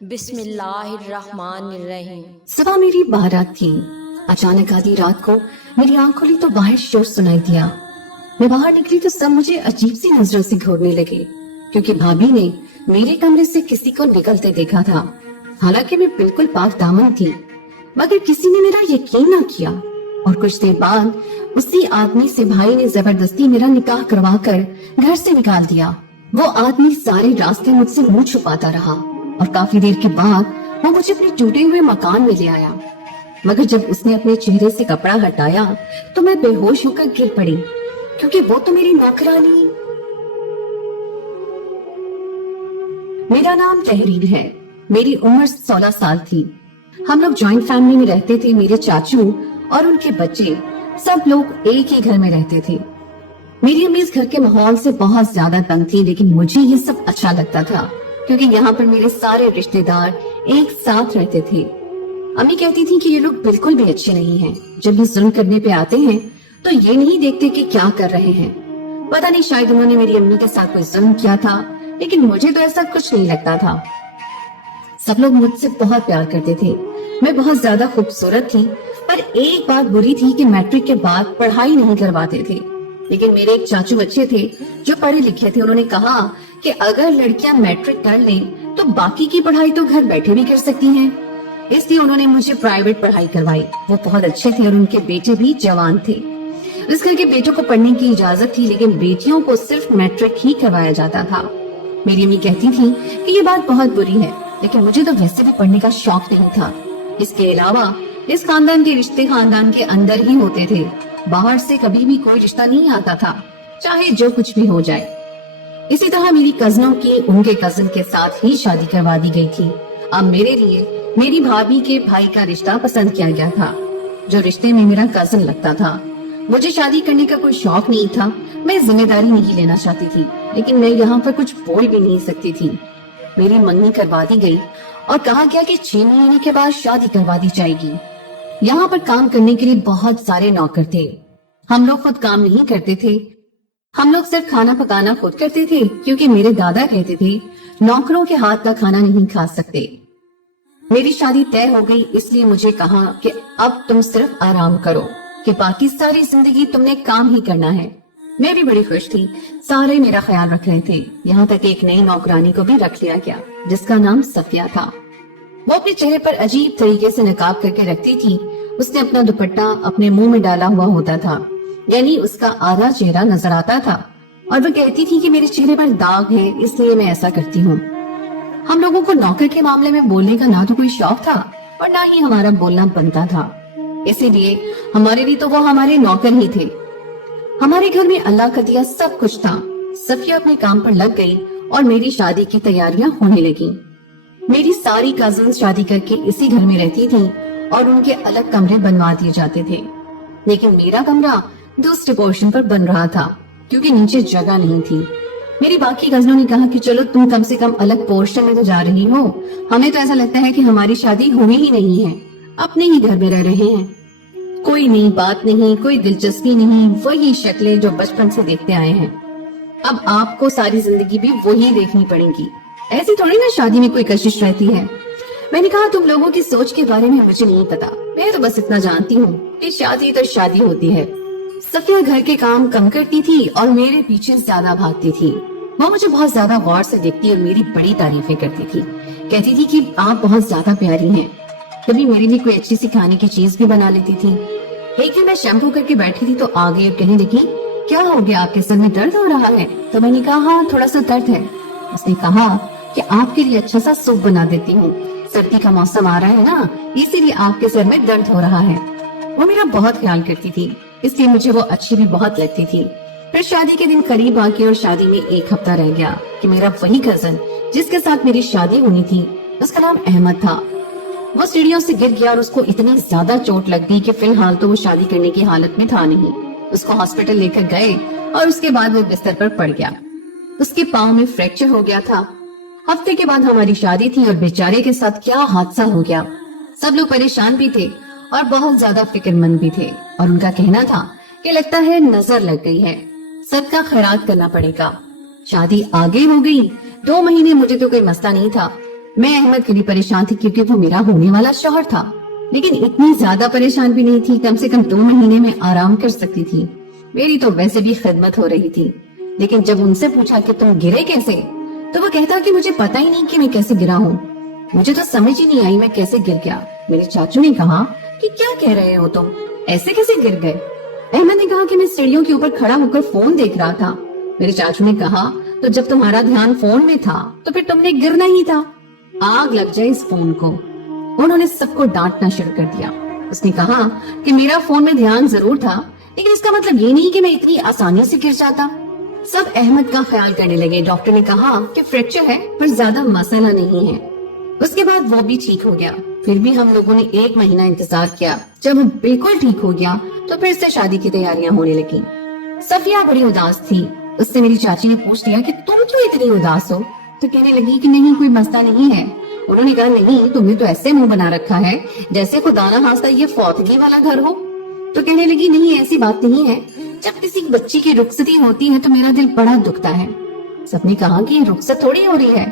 बिस्मिल्लाहिर्रहमानिर्रहीम। सुबह मेरी बारात थी। अचानक आधी रात को मेरी आंख खुली तो बाहर शोर सुनाई दिया। मैं बाहर निकली तो सब मुझे अजीब सी नजरों से घूरने लगे, क्योंकि भाभी ने मेरे कमरे से किसी को निकलते देखा था। हालांकि मैं बिल्कुल पाक दामन थी, मगर किसी ने मेरा यकीन न किया और कुछ देर बाद उसी आदमी से भाई ने जबरदस्ती मेरा निकाह करवा कर घर से निकाल दिया। वो आदमी सारे रास्ते मुझसे मुंह छुपाता रहा और काफी देर के बाद वो मुझे अपने टूटे हुए मकान में ले आया। मगर जब उसने अपने चेहरे से कपड़ा हटाया तो मैं बेहोश होकर गिर पड़ी, क्योंकि वो तो मेरी नौकरानी। मेरा नाम तहरीर है। मेरी उम्र 16 साल थी। हम लोग जॉइंट फैमिली में रहते थे। मेरे चाचू और उनके बच्चे सब लोग एक ही घर में रहते थे। मेरी अम्मी इस घर के माहौल से बहुत ज्यादा तंग थी, लेकिन मुझे ये सब अच्छा लगता था, क्योंकि यहाँ पर मेरे सारे रिश्तेदार एक साथ रहते थे। अम्मी कहती थी कि ये लोग बिल्कुल भी अच्छे नहीं हैं। जब ये जुल्म करने पे आते हैं तो ये नहीं देखते कि क्या कर रहे हैं। पता नहीं, शायद उन्होंने मेरी अम्मी के साथ कोई जुल्म किया था, लेकिन मुझे तो ऐसा कुछ नहीं लगता था। सब लोग मुझसे बहुत प्यार करते थे। मैं बहुत ज्यादा खूबसूरत थी, पर एक बात बुरी थी कि मैट्रिक के बाद पढ़ाई नहीं करवाते थे। लेकिन मेरे एक चाचू अच्छे थे जो पढ़े लिखे थे। उन्होंने कहा कि अगर लड़कियां मैट्रिक कर लें तो बाकी की पढ़ाई तो घर बैठे भी कर सकती हैं। इसलिए उन्होंने मुझे प्राइवेट पढ़ाई करवाई। वो बहुत अच्छे थे और उनके बेटे भी जवान थे। इस घर के बेटों को पढ़ने की इजाजत थी, लेकिन बेटियों को सिर्फ मैट्रिक ही करवाया जाता था। मेरी अम्मी कहती थी कि ये बात बहुत बुरी है, लेकिन मुझे तो वैसे भी पढ़ने का शौक नहीं था। इसके अलावा इस खानदान के रिश्ते खानदान के अंदर ही होते थे। बाहर से कभी भी कोई रिश्ता नहीं आता था, चाहे जो कुछ भी हो जाए। इसी तरह मेरी कजनों की उनके कजन के साथ ही शादी करवा दी गई थी। अब मेरे लिए मेरी भाभी के भाई का रिश्ता पसंद किया गया था, जो रिश्ते में मेरा कजन लगता था। मुझे शादी करने का कोई शौक नहीं था। मैं जिम्मेदारी नहीं लेना चाहती थी, लेकिन मैं यहाँ पर कुछ बोल भी नहीं सकती थी। मेरी मंगनी करवा दी गई और कहा गया कि 6 महीने के बाद शादी करवा दी जाएगी। यहाँ पर काम करने के लिए बहुत सारे नौकर थे। हम लोग खुद काम नहीं करते थे। हम लोग सिर्फ खाना पकाना खुद करते थे, क्योंकि मेरे दादा कहते थे नौकरों के हाथ का खाना नहीं खा सकते। मेरी शादी तय हो गई, इसलिए मुझे कहा कि अब तुम सिर्फ आराम करो, कि बाकी सारी जिंदगी तुमने काम ही करना है। मैं भी बड़ी खुश थी। सारे मेरा ख्याल रख रहे थे। यहाँ तक एक नई नौकरानी को भी रख लिया गया, जिसका नाम सफिया था। वो अपने चेहरे पर अजीब तरीके से नकाब करके रखती थी। उसने अपना दुपट्टा अपने मुंह में डाला हुआ होता था, यानी उसका आधा चेहरा नजर आता था। और वो कहती थी कि मेरे चेहरे पर दाग है, इसलिए मैं ऐसा करती हूँ। हम लोगों को नौकर के मामले में बोलने का ना तो कोई शौक था और ना ही हमारा बोलना बनता था। इसीलिए हमारे लिए तो वो हमारे नौकर ही थे। हमारे घर में अल्लाह का दिया सब कुछ था। सफिया अपने काम पर लग गई और मेरी शादी की तैयारियां होने लगी। मेरी सारी कजिन शादी करके इसी घर में रहती थी और उनके अलग कमरे बनवा दिए जाते थे, लेकिन मेरा कमरा दूसरे पोर्शन पर बन रहा था, क्योंकि नीचे जगह नहीं थी। मेरी बाकी कजिनों ने कहा कि चलो तुम कम से कम अलग पोर्शन में तो जा रही हो, हमें तो ऐसा लगता है कि हमारी शादी हुई ही नहीं है, अपने ही घर में रह रहे हैं। कोई नई बात नहीं, कोई दिलचस्पी नहीं, वही शक्लें जो बचपन से देखते आए हैं। अब आपको सारी जिंदगी भी वही देखनी पड़ेगी। ऐसी थोड़ी ना शादी में कोई कशिश रहती है। मैंने कहा तुम लोगों की सोच के बारे में मुझे नहीं पता, मैं तो बस इतना जानती हूँ कि शादी तो शादी होती है। सफिया घर के काम कम करती थी और मेरे पीछे ज्यादा भागती थी। वो मुझे बहुत ज्यादा गौर से देखती और मेरी बड़ी तारीफें करती थी। कहती थी कि आप बहुत ज्यादा प्यारी हैं। कभी मेरे लिए कोई अच्छी सी खाने की चीज भी बना लेती थी। एक दिन मैं शैम्पू करके बैठी थी तो आ गई और कहने लगी, क्या हो गया, आपके सर में दर्द हो रहा है? तो मैंने कहा हाँ, थोड़ा सा दर्द है। उसने कहा कि आपके लिए अच्छा सा सूप बना देती हूँ, सर्दी का मौसम आ रहा है ना, इसीलिए आपके सर में दर्द हो रहा है। वो मेरा बहुत ख्याल करती थी, इसलिए मुझे वो अच्छी भी बहुत लगती थी। फिर शादी के दिन करीब आके और शादी में 1 हफ्ता रह गया कि मेरा वही कजन जिसके साथ मेरी शादी होनी थी, उसका नाम अहमद था, वो सीढ़ियों से गिर गया और उसको इतनी ज्यादा चोट लग गई कि फिलहाल तो वो शादी करने की हालत में था नहीं। उसको हॉस्पिटल लेकर गए और उसके बाद वो बिस्तर पर पड़ गया। उसके पाँव में फ्रैक्चर हो गया था। हफ्ते के बाद हमारी शादी थी और बेचारे के साथ क्या हादसा हो गया। सब लोग परेशान भी थे और बहुत ज्यादा फिक्रमंद भी थे, और उनका कहना था कि लगता है नजर लग गई है, सबका खैरात करना पड़ेगा। शादी आगे हो गई। 2 महीने मुझे तो कोई मसला नहीं था, मैं अहमद के लिए परेशान थी क्योंकि वो मेरा होने वाला शौहर था, लेकिन इतनी ज्यादा परेशान भी नहीं थी। कम से कम 2 महीने में आराम कर सकती थी। मेरी तो वैसे भी खिदमत हो रही थी, लेकिन जब उनसे पूछा कि तुम गिरे कैसे, तो वो कहता कि मुझे पता ही नहीं कि मैं कैसे गिरा हूँ। मुझे तो समझ ही नहीं आई मैं कैसे गिर गया। मेरे चाचू ने कहा कि क्या कह रहे हो तुम, ऐसे कैसे गिर गए? अहमद ने कहा कि मैं सीढ़ियों के ऊपर खड़ा होकर फोन देख रहा था। मेरे चाचू ने कहा तो जब तुम्हारा ध्यान फोन में था तो फिर तुमने गिरना ही था। आग लग जाए इस फोन को। उन्होंने सबको डांटना शुरू कर दिया। उसने कहा कि मेरा फोन में ध्यान जरूर था, लेकिन इसका मतलब ये नहीं कि मैं इतनी आसानी से गिर जाता। सब अहमद का ख्याल करने लगे। डॉक्टर ने कहा कि फ्रैक्चर है पर ज्यादा मसला नहीं है। उसके बाद वो भी ठीक हो गया। फिर भी हम लोगों ने 1 महीना इंतजार किया। जब वो बिल्कुल ठीक हो गया तो फिर से शादी की तैयारियां होने लगी। सफिया बड़ी उदास थी। उससे मेरी चाची ने पूछ लिया कि तुम क्यों इतनी उदास हो? तो कहने लगी कि नहीं, कोई मसला नहीं है। उन्होंने कहा नहीं, तुमने तो ऐसे मुंह बना रखा है जैसे खुदा ना खास्ता ये फौतगी वाला घर हो। तो कहने लगी नहीं, ऐसी बात नहीं है। जब किसी बच्ची की रुखसती होती है तो मेरा दिल बड़ा दुखता है। सबने कहा कि ये रुखसत थोड़ी हो रही है,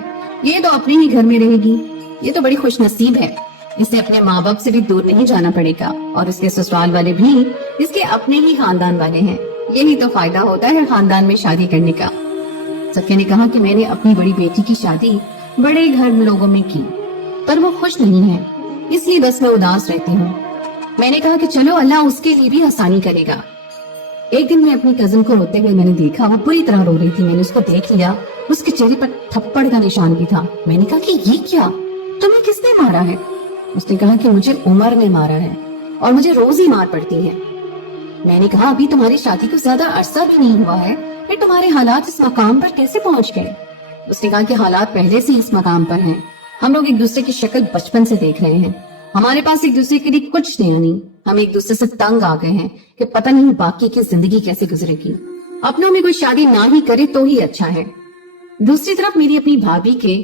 ये तो अपने ही घर में रहेगी। ये तो बड़ी खुशनसीब है, इसे अपने माँ बाप से भी दूर नहीं जाना पड़ेगा और इसके ससुराल वाले भी इसके अपने ही खानदान वाले हैं। यही तो फायदा होता है खानदान में शादी करने का। सफिया ने कहा कि मैंने अपनी बड़ी बेटी की शादी बड़े घर लोगों में की, पर वो खुश नहीं है, इसलिए बस मैं उदास रहती हूँ। मैंने कहा कि चलो अल्लाह उसके लिए भी आसानी करेगा। एक दिन मैं अपनी कजिन को रोते हुए मैंने देखा, वो बुरी तरह रो रही थी। मैंने उसको देख लिया, उसके चेहरे पर थप्पड़ का निशान भी था। मैंने कहा कि ये क्या, तुम्हें किसने मारा है? उसने कहा कि मुझे उमर ने मारा है और मुझे रोज ही मार पड़ती है। मैंने कहा अभी तुम्हारी शादी को ज्यादा अरसा भी नहीं हुआ है, फिर तुम्हारे हालात इस मकाम पर कैसे पहुंच गए? उसने कहा कि हालात पहले से इस मकाम पर हैं। हम लोग एक दूसरे की शक्ल बचपन से देख रहे हैं। हमारे पास एक दूसरे के लिए कुछ नया नहीं। हम एक दूसरे से तंग आ गए हैं कि पता नहीं बाकी की जिंदगी कैसे गुजरेगी। अपनों में कोई शादी ना ही करे तो ही अच्छा है। दूसरी तरफ मेरी अपनी भाभी के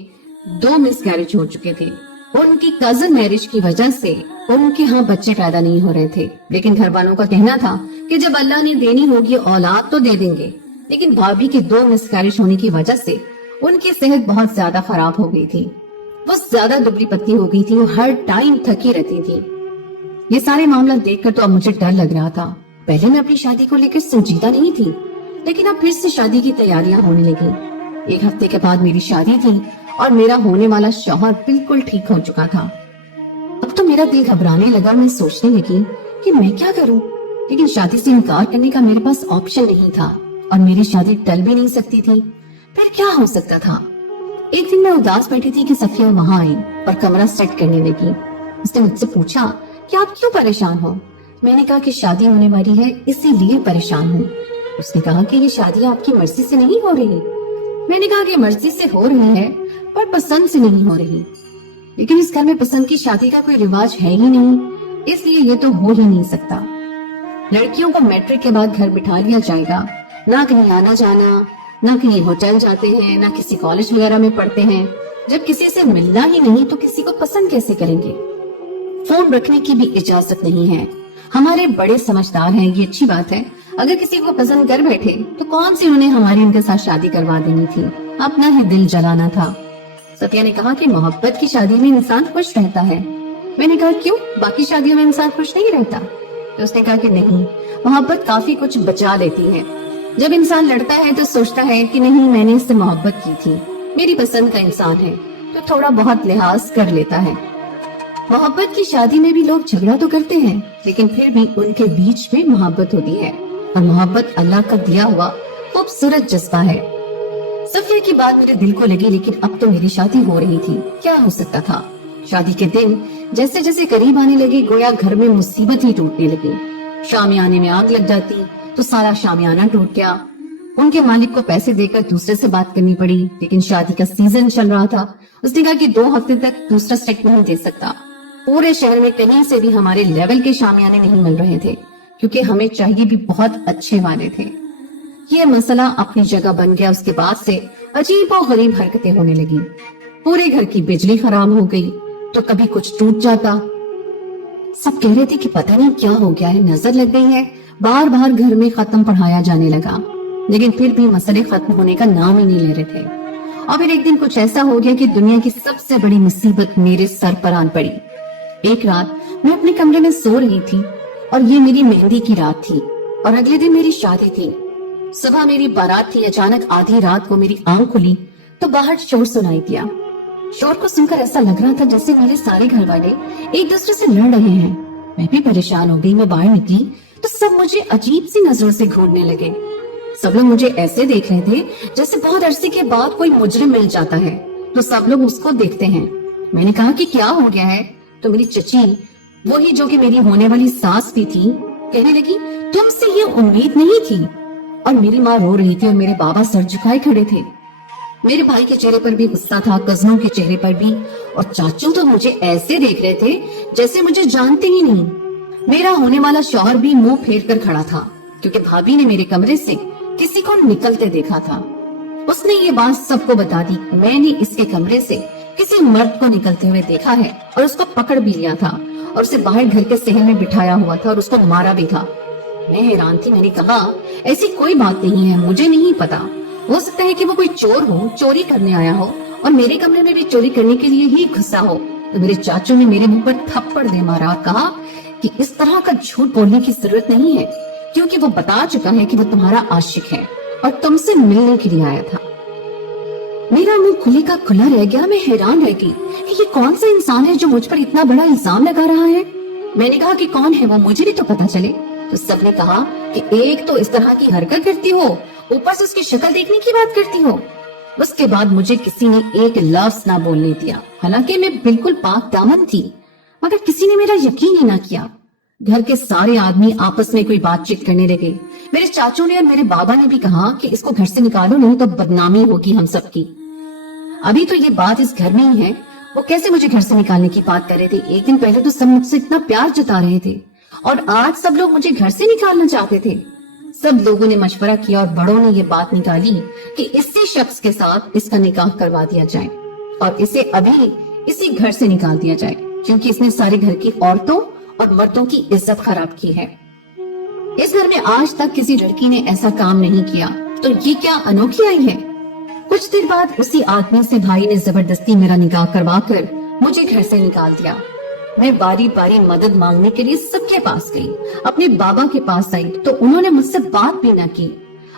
2 मिसकैरेज हो चुके थे। उनकी कजन मैरिज की वजह से उनके यहाँ बच्चे पैदा नहीं हो रहे थे, लेकिन घर वालों का कहना था कि जब अल्लाह ने देनी होगी औलाद तो दे देंगे। लेकिन भाभी के 2 मिसकैरेज होने की वजह से उनकी सेहत बहुत ज्यादा खराब हो गई थी। वो ज्यादा दुबली पतली हो गई थी और हर टाइम थकी रहती थी। ये सारे मामला देखकर तो अब मुझे डर लग रहा था। पहले मैं अपनी शादी को लेकर संजीदा नहीं थी, लेकिन अब फिर से शादी की तैयारियां होने लगी। 1 हफ्ते के बाद मेरी शादी थी और मेरा होने वाला शौहर बिल्कुल ठीक हो चुका था। अब तो मेरा दिल घबराने लगा। मैं सोचने लगी कि मैं क्या करूं, लेकिन शादी से इनकार करने का मेरे पास ऑप्शन नहीं था और मेरी शादी टल भी नहीं सकती थी। फिर क्या हो सकता था? एक दिन मैं उदास बैठी थी कि सफिया वहां आई और कमरा सेट करने लगी। उसने मुझसे पूछा कि आप क्यों परेशान हो? मैंने कहा कि शादी होने वाली है इसीलिए परेशान हूँ। उसने कहा कि ये शादी आपकी मर्जी से नहीं हो रही। मैंने कहा कि मर्जी से हो रही है पर पसंद से नहीं हो रही। लेकिन इस घर में पसंद की शादी का कोई रिवाज है ही नहीं, इसलिए ये तो हो ही नहीं सकता। लड़कियों को मैट्रिक के बाद घर बिठा लिया जाएगा, ना कहीं आना जाना, ना कहीं होटल जाते हैं, ना किसी कॉलेज वगैरह में पढ़ते हैं। जब किसी से मिलना ही नहीं तो किसी को पसंद कैसे करेंगे? फोन रखने की भी इजाजत नहीं है। हमारे बड़े समझदार हैं, ये अच्छी बात है। अगर किसी को पसंद कर बैठे तो कौन सी उन्हें हमारी उनके साथ शादी करवा देनी थी, अपना ही दिल जलाना था। सत्या ने कहा कि मोहब्बत की शादी में इंसान खुश रहता है। मैंने कहा क्यों, बाकी शादियों में इंसान खुश नहीं रहता? तो उसने कहा कि नहीं, मोहब्बत काफी कुछ बचा लेती है। जब इंसान लड़ता है तो सोचता है कि नहीं, मैंने इससे मोहब्बत की थी, मेरी पसंद का इंसान है, तो थोड़ा बहुत लिहाज कर लेता है। मोहब्बत की शादी में भी लोग झगड़ा तो करते हैं, लेकिन फिर भी उनके बीच में मोहब्बत होती है और मोहब्बत अल्लाह का दिया हुआ खूबसूरत जज्बा है। सफिया की बात मेरे दिल को लगी, लेकिन अब तो मेरी शादी हो रही थी, क्या हो सकता था? शादी के दिन जैसे जैसे करीब आने लगे, गोया घर में मुसीबत ही टूटने लगी। शामियाने में आग लग जाती तो सारा शामियाना टूट गया। उनके मालिक को पैसे देकर दूसरे से बात करनी पड़ी, लेकिन शादी का सीजन चल रहा था। उसने कहा कि 2 हफ्ते तक दूसरा सेट नहीं दे सकता। पूरे शहर में कहीं से भी हमारे लेवल के शामियाने नहीं मिल रहे थे, क्योंकि हमें चाहिए भी बहुत अच्छे वाले थे। ये मसला अपनी जगह बन गया। उसके बाद से अजीब और गरीब हरकतें होने लगी। पूरे घर की बिजली खराब हो गई तो कभी कुछ टूट जाता। सब कह रहे थे कि पता नहीं क्या हो गया है, नजर लग गई है। बार बार घर में खत्म पढ़ाया जाने लगा, लेकिन फिर भी मसले खत्म होने का नाम ही नहीं ले रहे थे। और फिर एक दिन कुछ ऐसा हो गया कि दुनिया की सबसे बड़ी मुसीबत मेरे सर पर आन पड़ी। एक रात मैं अपने कमरे में सो रही थी और ये मेरी मेहंदी की रात थी और अगले दिन मेरी शादी थी। सुबह मेरी बारात थी। अचानक आधी रात को मेरी आंख खुली तो बाहर शोर सुनाई दिया। शोर को सुनकर ऐसा लग रहा था जैसे मेरे सारे घर वाले एक दूसरे से लड़ रहे हैं। मैं भी परेशान हो गई। मैं बाहर निकली तो सब मुझे अजीब सी नजरों से घूरने लगे। सब लोग मुझे ऐसे देख रहे थे जैसे बहुत अरसे के बाद कोई मुजरिम मिल जाता है तो सब लोग उसको देखते हैं। मैंने कहा कि क्या हो गया है? तो मेरी चची, वही जो कि मेरी होने वाली सास भी थी, कहने लगी तुमसे ये उम्मीद नहीं थी। और मेरी माँ रो रही थी और मेरे बाबा सर झुकाए खड़े थे। मेरे भाई के चेहरे पर भी गुस्सा था, कजनों के चेहरे पर भी, और चाचू तो मुझे ऐसे देख रहे थे जैसे मुझे जानते ही नहीं। मेरा होने वाला शौहर भी मुंह फेर कर खड़ा था क्योंकि भाभी ने मेरे कमरे से किसी को निकलते देखा था। उसने ये बात सबको बता दी। मैंने इसके कमरे से किसी मर्द को निकलते हुए देखा है और उसको पकड़ भी लिया था और उसे बाहर घर के सहन में बिठाया हुआ था और उसको मारा भी था। मैं हैरान थी। मैंने कहा ऐसी कोई बात नहीं है, मुझे नहीं पता। हो सकता है कि वो कोई चोर हो, चोरी करने आया हो और मेरे कमरे में भी चोरी करने के लिए ही घुसा हो। तो मेरे चाचू ने मेरे मुंह पर थप्पड़ दे मारा और कहा कि इस तरह का झूठ बोलने की जरूरत नहीं है क्योंकि वो बता चुका है कि वो तुम्हारा आशिक है और तुमसे मिलने के लिए आया था। मेरा मुंह खुले का खुला रह गया। मैं हैरान रह गई कि ये कौन सा इंसान है जो मुझ पर इतना बड़ा इल्जाम लगा रहा है। मैंने कहा कि कौन है वो, मुझे भी तो पता चले। तो सबने कहा कि एक तो इस तरह की हरकत करती हो, ऊपर से उसकी शक्ल देखने की बात करती हो। उसके बाद मुझे किसी ने एक लफ्ज ना बोलने दिया। हालांकि मैं बिल्कुल पाक दामन थी, मगर किसी ने मेरा यकीन ही ना किया। घर के सारे आदमी आपस में कोई बातचीत करने लगे। मेरे चाचू ने और मेरे बाबा ने भी कहा कि इसको घर से निकालो, नहीं तो बदनामी होगी हम सबकी। अभी तो ये बात इस घर में ही है, वो कैसे मुझे घर से निकालने की बात कर रहे थे। एक दिन पहले तो सब मुझसे इतना प्यार जता रहे थे और आज सब लोग मुझे घर से निकालना चाहते थे। सब लोगों ने मशवरा किया और बड़ों ने ये बात निकाली कि इसी शख्स के साथ इसका निकाह करवा दिया जाए और इसे अभी इसी घर से निकाल दिया जाए क्योंकि इसने सारे घर की औरतों और मर्दों की इज्जत खराब की है। इस घर में आज तक किसी लड़की ने ऐसा काम नहीं किया, तो ये क्या अनोखी आई है। कुछ देर बाद उसी आदमी से भाई ने जबरदस्ती मेरा निकाह करवा कर मुझे घर से निकाल दिया। मैं बारी बारी मदद मांगने के लिए सबके पास गई। अपने बाबा के पास आई तो उन्होंने मुझसे बात भी न की।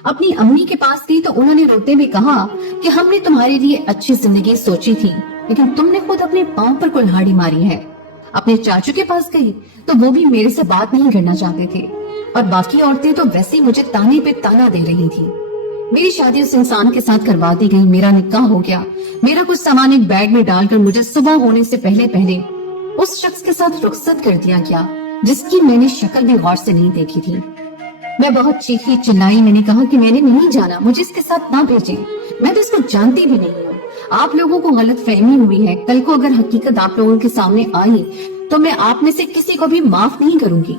अपनी अम्मी के पास गई तो उन्होंने रोते हुए कहा कि हमने तुम्हारे लिए अच्छी जिंदगी सोची थी, लेकिन तुमने खुद अपने पांव पर कुल्हाड़ी मारी है। अपने चाचू के पास गई तो वो भी मेरे से बात नहीं करना चाहते थे और बाकी औरतें तो वैसे ही मुझे ताने पे ताना दे रही थी। मेरी शादी उस इंसान के साथ करवा दी गई। मेरा निकाह हो गया। मेरा कुछ सामान एक बैग में डालकर मुझे सुबह होने से पहले पहले उस शख्स के साथ रुखसत कर दिया गया जिसकी मैंने शक्ल भी गौर से नहीं देखी थी। मैं बहुत चीखी चिल्लाई। मैंने कहा कि मैंने नहीं जाना, मुझे इसके साथ ना भेजें, मैं तो इसको जानती भी नहीं हूँ। आप लोगों को गलत फहमी हुई है। कल को अगर हकीकत आप लोगों के सामने आई तो मैं आप में से किसी को भी माफ नहीं करूंगी।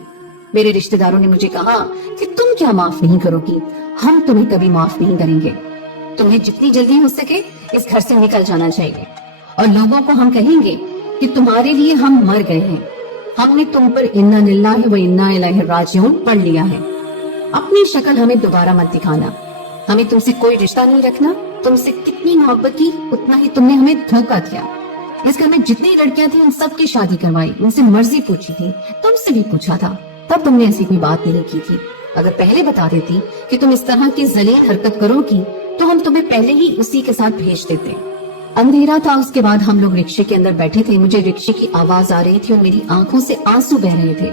मेरे रिश्तेदारों ने मुझे कहा कि तुम क्या माफ नहीं करोगी, हम तुम्हें कभी माफ नहीं करेंगे। तुम्हें जितनी जल्दी हो सके इस घर से निकल जाना चाहिए और लोगों को हम कहेंगे कि तुम्हारे लिए हम मर गए हैं। हमने तुम पर इन्ना लिल्लाहि व इन्ना इलैहि राजिऊन पढ़ लिया है। अपनी शक्ल हमें दोबारा मत दिखाना। हमें तुमसे कोई रिश्ता नहीं रखना। तुमसे कितनी मोहब्बत की उतना ही तुमने हमें धोखा दिया। इस घर में जितनी लड़कियां थी उन सबकी शादी करवाई, उनसे मर्जी पूछी थी, तुमसे भी पूछा था, तब तुमने ऐसी कोई बात नहीं की थी। अगर पहले बता देती कि तुम इस तरह की जलील हरकत करोगी तो हम तुम्हें पहले ही उसी के साथ भेज देते। अंधेरा था। उसके बाद हम लोग रिक्शे के अंदर बैठे थे। मुझे रिक्शे की आवाज आ रही थी और मेरी आंखों से आंसू बह रहे थे।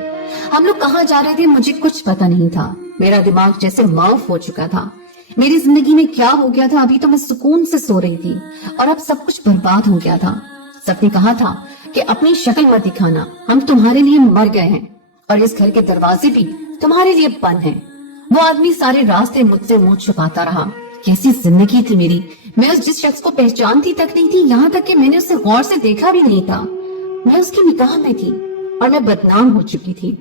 हम लोग कहाँ जा रहे थे मुझे कुछ पता नहीं था। मेरा दिमाग जैसे माफ हो चुका था। मेरी जिंदगी में क्या हो गया था। अभी तो मैं सुकून से सो रही थी और अब सब कुछ बर्बाद हो गया था। सबने कहा था कि अपनी शक्ल मत दिखाना, हम तुम्हारे लिए मर गए हैं और इस घर के दरवाजे भी तुम्हारे लिए बंद हैं। वो आदमी सारे रास्ते मुझसे मुंह छुपाता रहा। कैसी जिंदगी थी मेरी। मैं उस जिस शख्स को पहचानती तक नहीं थी, यहाँ तक कि मैंने उसे गौर से देखा भी नहीं था। मैं उसके निकाह में थी और मैं बदनाम हो चुकी थी।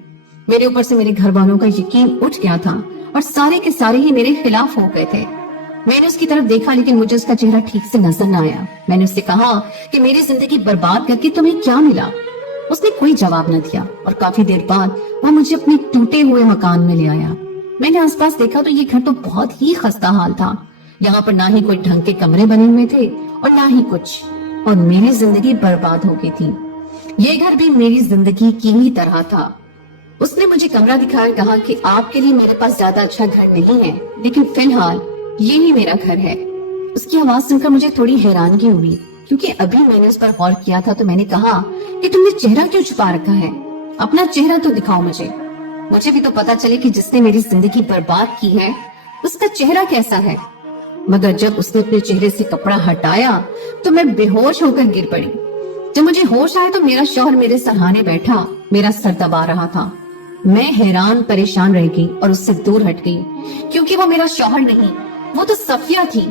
मेरे ऊपर से मेरे घर वालों का यकीन उठ गया था और सारे के सारे ही मेरे खिलाफ हो गए थे। मैंने उसकी तरफ देखा लेकिन मुझे उसका चेहरा ठीक से नजर न आया। मैंने उससे कहा कि मेरी जिंदगी बर्बाद करके तुम्हें क्या मिला। उसने कोई जवाब न दिया और काफी देर बाद वो मुझे अपने टूटे हुए मकान में ले आया। मैंने आसपास देखा तो ये घर तो बहुत ही खस्ता हाल था। यहाँ पर ना ही कोई ढंग के कमरे बने हुए थे और ना ही कुछ, और मेरी जिंदगी बर्बाद हो गई थी। ये घर भी मेरी जिंदगी की ही तरह था। उसने मुझे कमरा दिखाया, कहा कि आपके लिए मेरे पास ज्यादा अच्छा घर नहीं है, लेकिन फिलहाल ये ही मेरा घर है। उसकी आवाज सुनकर मुझे थोड़ी हैरानगी हुई, क्योंकि अभी मैंने उस पर गौर किया था। तो मैंने कहा कि तुमने चेहरा क्यों छुपा रखा है, अपना चेहरा तो दिखाओ मुझे भी तो पता चले कि जिसने मेरी जिंदगी बर्बाद की है उसका चेहरा कैसा है। मगर जब उसने अपने चेहरे से कपड़ा हटाया तो मैं बेहोश होकर गिर पड़ी। जब मुझे होश आया तो मेरा शौहर मेरे सरहाने बैठा मेरा सर दबा रहा था। मैं हैरान परेशान रह गई और उससे दूर हट गई, क्योंकि वो मेरा शौहर नहीं, वो तो सफिया थी।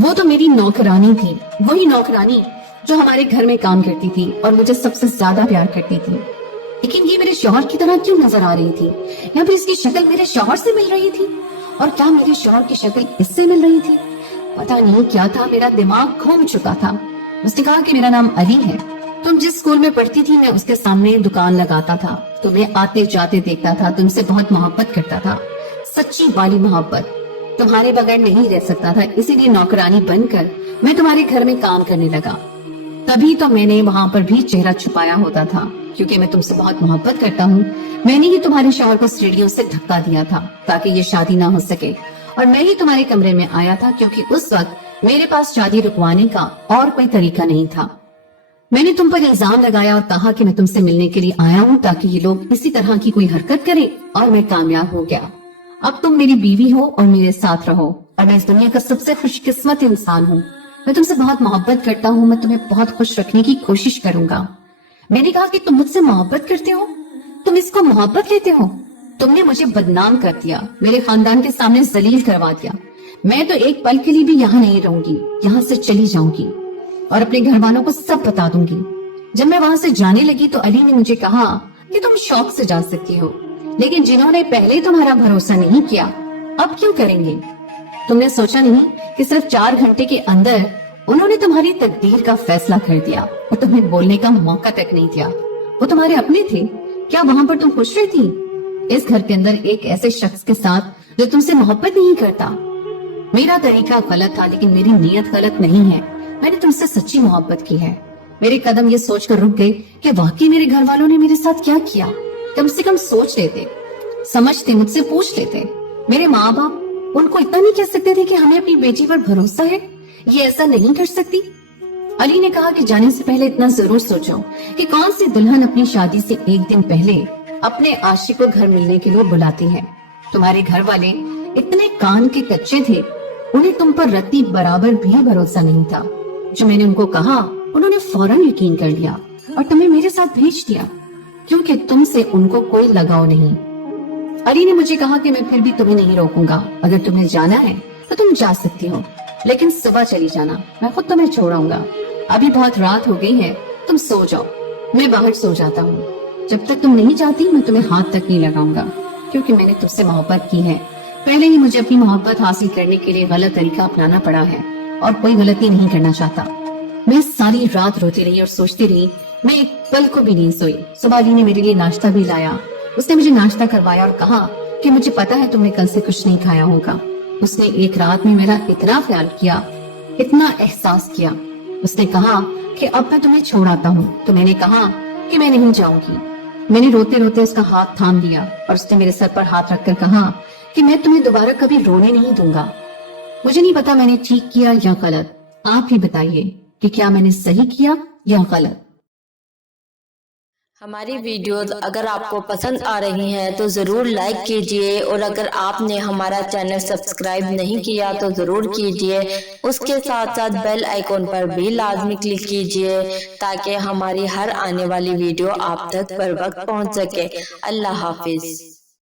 वो तो मेरी नौकरानी थी, वही नौकरानी जो हमारे घर में काम करती थी और मुझे सबसे ज्यादा प्यार करती थी। लेकिन ये मेरे शौहर की तरह क्यों नजर आ रही थी, या फिर इसकी शक्ल मेरे शौहर से मिल रही थी, और क्या मेरे शौहर की शक्ल इससे मिल रही थी? पता नहीं क्या था, मेरा दिमाग घूम चुका था। उसने कहा कि मेरा नाम अली है, तुम जिस स्कूल में पढ़ती थी मैं उसके सामने दुकान लगाता था, तुम्हें आते जाते देखता था, तुमसे बहुत मोहब्बत करता था, सच्ची वाली मोहब्बत। तुम्हारे बगैर नहीं रह सकता था, इसीलिए नौकरानी बनकर मैं तुम्हारे घर में काम करने लगा। तभी तो मैंने वहाँ पर भी चेहरा छुपाया होता था, क्योंकि मैं तुमसे बहुत मोहब्बत करता हूँ। मैंने ही तुम्हारे शौहर को सीढ़ियों से धक्का दिया था ताकि ये शादी ना हो सके, और मैं ही तुम्हारे कमरे में आया था, क्योंकि उस वक्त मेरे पास शादी रुकवाने का और कोई तरीका नहीं था। मैंने तुम पर इल्जाम लगाया और कहा कि मैं तुमसे मिलने के लिए आया हूँ ताकि ये लोग इसी तरह की कोई हरकत करें, और मैं कामयाब हो गया। अब तुम मेरी बीवी हो और मेरे साथ रहो, और मैं इस दुनिया का सबसे खुशकिस्मत इंसान हूँ। मैं तुमसे बहुत मोहब्बत करता हूँ, मैं तुम्हें बहुत खुश रखने की कोशिश करूंगा। मैंने कहा कि तुम मुझसे मोहब्बत करते हो, तुम इसको मोहब्बत कहते हो? तुमने मुझे बदनाम कर दिया, मेरे खानदान के सामने जलील करवा दिया। मैं तो एक पल के लिए भी यहाँ नहीं रहूंगी, यहाँ से चली जाऊंगी और अपने घर वालों को सब बता दूंगी। जब मैं वहाँ से जाने लगी तो अली ने मुझे कहा कि तुम शौक से जा सकती हो, लेकिन जिन्होंने पहले तुम्हारा भरोसा नहीं किया अब क्यों करेंगे? तुमने सोचा नहीं कि सिर्फ 4 घंटे के अंदर उन्होंने तुम्हारी तकदीर का फैसला कर दिया और तुम्हें बोलने का मौका तक नहीं दिया। वो तुम्हारे अपने थे, क्या वहाँ पर तुम खुश रहती? इस घर के अंदर एक ऐसे शख्स के साथ जो तुमसे मोहब्बत नहीं करता। मेरा तरीका गलत था, लेकिन मेरी नीयत गलत नहीं है। मैंने तुमसे सच्ची मोहब्बत की है। मेरे कदम ये सोचकर रुक गए कि वाकई मेरे घर वालों ने मेरे साथ क्या किया। कम से कम सोच लेते, समझते, मुझसे पूछ लेते। मेरे माँ बाप उनको इतना नहीं कह सकते थे कि हमें अपनी बेटी पर भरोसा है, ये ऐसा नहीं कर सकती। अली ने कहा कि जाने से पहले इतना जरूर सोचो कि कौन सी दुल्हन अपनी शादी से एक दिन पहले अपने आशिक को घर मिलने के लिए बुलाती है। तुम्हारे घर वाले इतने कान के कच्चे थे, उन्हें तुम पर रत्ती बराबर भी भरोसा नहीं था। जो मैंने उनको कहा उन्होंने फौरन यकीन कर लिया और तुम्हें मेरे साथ भेज दिया, क्योंकि तुमसे उनको कोई लगाव नहीं। अली ने मुझे कहा कि मैं फिर भी तुम्हें नहीं रोकूंगा, अगर तुम्हें जाना है तो तुम जा सकती हो, लेकिन सुबह चली जाना, मैं खुद तुम्हें छोड़ाऊंगा। अभी बहुत रात हो गई है, तुम सो जाओ, मैं बाहर सो जाता हूँ। जब तक तुम नहीं जाती मैं तुम्हें हाथ तक नहीं लगाऊंगा, क्योंकि मैंने तुझसे मोहब्बत की है। पहले ही मुझे अपनी मोहब्बत हासिल करने के लिए गलत तरीका अपनाना पड़ा है और कोई गलती नहीं करना चाहता। मैं सारी रात रोती रही और सोचती रही, मैं एक पल को भी नहीं सोई। सुबह अली ने मेरे लिए नाश्ता भी लाया। उसने मुझे नाश्ता करवाया और कहा कि मुझे पता है तुमने कल से कुछ नहीं खाया होगा। उसने एक रात में मेरा इतना ख्याल किया, इतना एहसास किया। उसने कहा कि अब मैं तुम्हें छोड़ आता हूँ, तो मैंने कहा कि मैं नहीं जाऊंगी। मैंने रोते रोते उसका हाथ थाम लिया और उसने मेरे सर पर हाथ रखकर कहा कि मैं तुम्हें दोबारा कभी रोने नहीं दूंगा। मुझे नहीं पता मैंने ठीक किया या गलत, आप ही बताइए कि क्या मैंने सही किया या गलत। हमारी वीडियोस अगर आपको पसंद आ रही हैं तो ज़रूर लाइक कीजिए, और अगर आपने हमारा चैनल सब्सक्राइब नहीं किया तो ज़रूर कीजिए। उसके साथ साथ बेल आइकॉन पर भी लाजमी क्लिक कीजिए ताकि हमारी हर आने वाली वीडियो आप तक बर वक्त पहुंच सके। अल्लाह हाफिज।